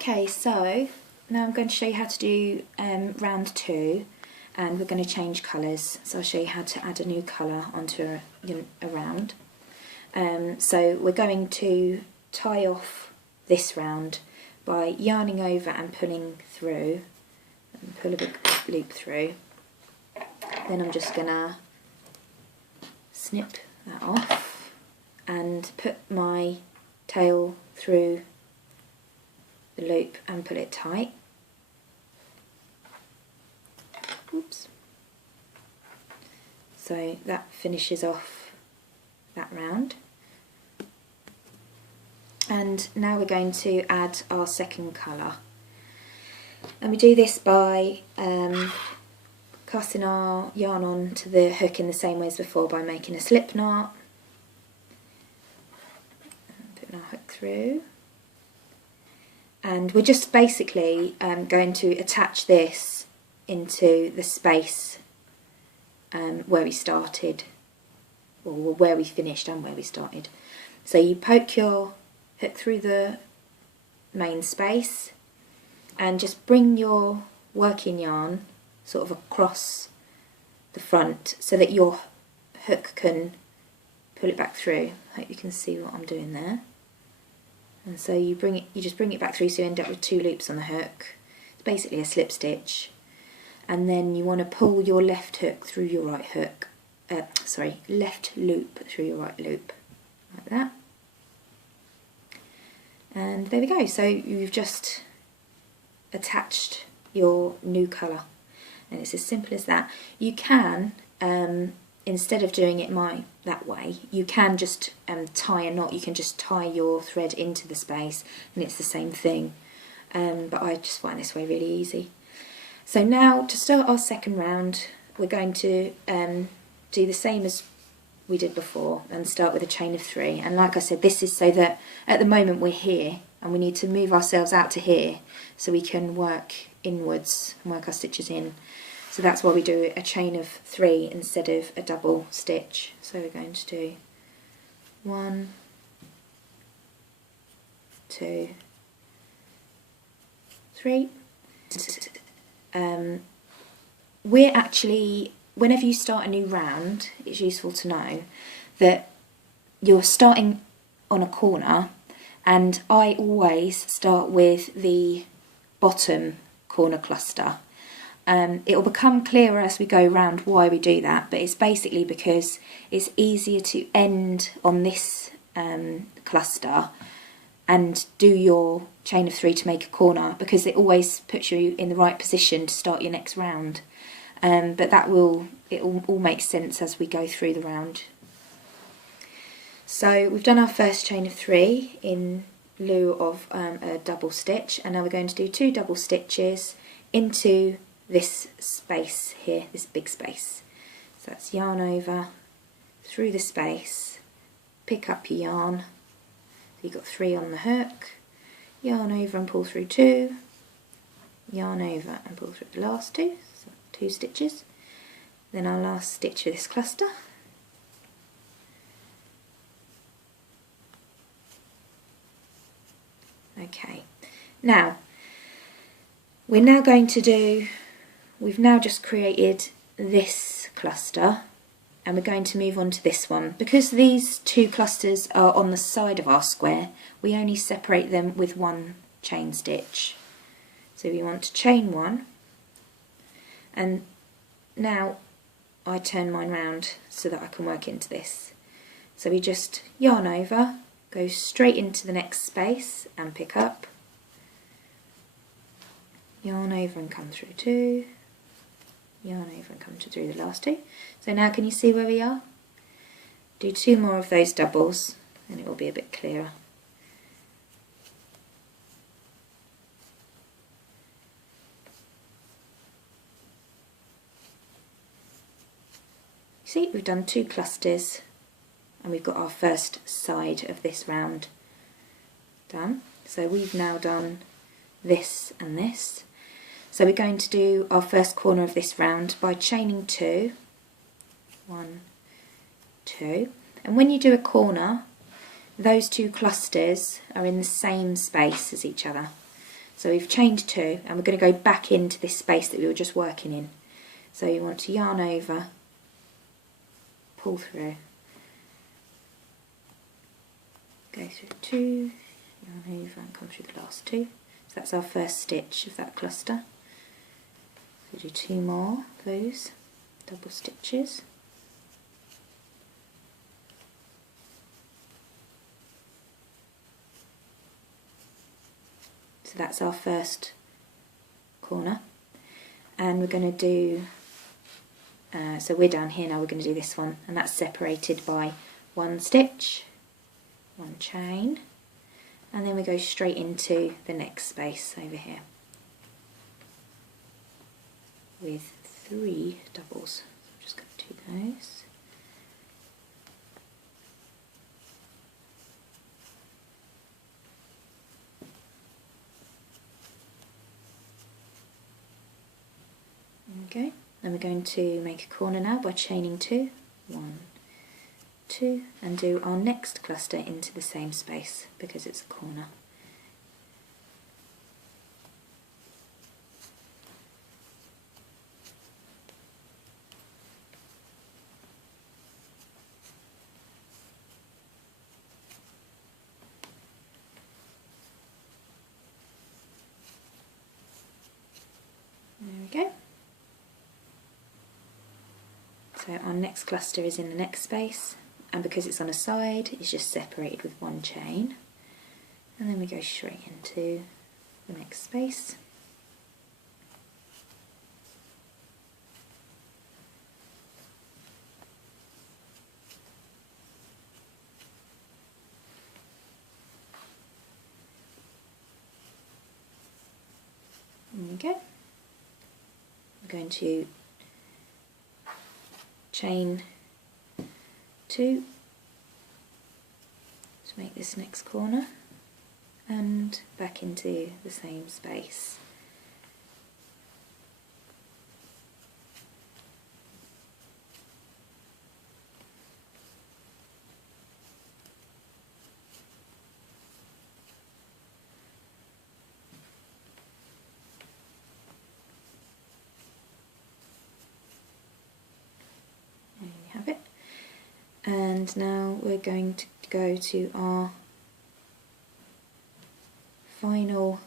Okay, so now I'm going to show you how to do round 2, and we're going to change colours. So I'll show you how to add a new colour onto a round. So we're going to tie off this round by yarning over and pulling through, and pull a big loop through. Then I'm just going to snip that off and put my tail through the loop and pull it tight. Oops. So that finishes off that round. And now we're going to add our second colour. And we do this by casting our yarn on to the hook in the same way as before, by making a slip knot, putting our hook through. And we're just basically going to attach this into the space where we started, or where we finished and where we started. So you poke your hook through the main space and just bring your working yarn sort of across the front so that your hook can pull it back through. I hope you can see what I'm doing there. And so you just bring it back through, so you end up with 2 loops on the hook. It's basically a slip stitch. And then you want to pull your left hook through your right hook. Left loop through your right loop, like that. And there we go. So you've just attached your new colour, and it's as simple as that. You can, instead of doing it that way, you can just tie a knot. You can just tie your thread into the space and it's the same thing, but I just find this way really easy. So now, to start our second round, we're going to do the same as we did before and start with a chain of 3. And like I said, this is so that at the moment we're here and we need to move ourselves out to here so we can work inwards and work our stitches in. So that's why we do a chain of 3 instead of a double stitch. So we're going to do 1, 2, 3. We're actually, whenever you start a new round, it's useful to know that you're starting on a corner, and I always start with the bottom corner cluster. It will become clearer as we go around why we do that, but it's basically because it's easier to end on this cluster and do your chain of 3 to make a corner, because it always puts you in the right position to start your next round. But it will all make sense as we go through the round. So we've done our first chain of 3 in lieu of a double stitch, and now we're going to do 2 double stitches into this space here, this big space. So that's yarn over, through the space, pick up your yarn. So you've got 3 on the hook, yarn over and pull through 2, yarn over and pull through the last 2, so 2 stitches. Then our last stitch of this cluster. Okay, now we're now going to do, we've now just created this cluster and we're going to move on to this one. Because these 2 clusters are on the side of our square, we only separate them with 1 chain stitch. So we want to chain 1, and now I turn mine round so that I can work into this. So we just yarn over, go straight into the next space and pick up, yarn over and come through 2, yarn over and come through the last 2. So now can you see where we are? Do 2 more of those doubles and it will be a bit clearer. See, we've done 2 clusters and we've got our first side of this round done. So we've now done this and this. So we're going to do our first corner of this round by chaining 2, 1, 2, and when you do a corner, those 2 clusters are in the same space as each other. So we've chained 2 and we're going to go back into this space that we were just working in. So you want to yarn over, pull through, go through 2, yarn over and come through the last 2. So that's our first stitch of that cluster. So do 2 more of those double stitches. So that's our first corner, and we're going to do, so we're down here now, we're going to do this one, and that's separated by 1 stitch, 1 chain, and then we go straight into the next space over here with 3 doubles. So I'm just going to do those. Okay, then we're going to make a corner now by chaining 2, 1, 2, and do our next cluster into the same space because it's a corner. There we go. So our next cluster is in the next space, and because it's on a side, it's just separated with 1 chain, and then we go straight into the next space. There we go. We're going to chain 2 to make this next corner and back into the same space. There you have it. And now we're going to go to our final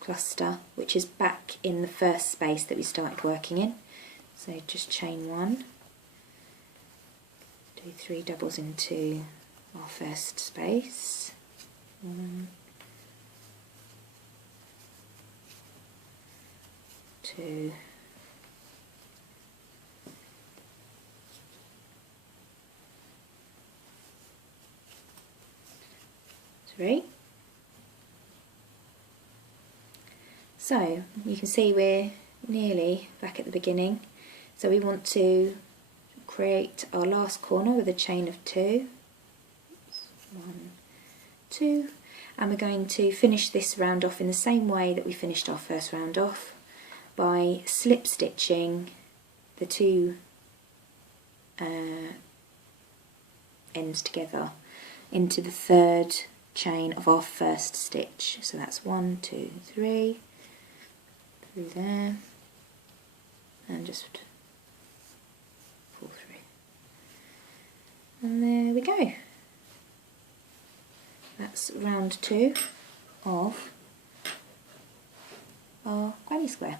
cluster, which is back in the first space that we started working in. So just chain 1, do 3 doubles into our first space, 1, 2, 3. So you can see we're nearly back at the beginning. So we want to create our last corner with a chain of 2, 1, 2, and we're going to finish this round off in the same way that we finished our first round off, by slip stitching the 2 ends together into the 3rd chain of our first stitch. So that's 1, 2, 3 through there, and just pull through, and there we go. That's round 2 of our granny square.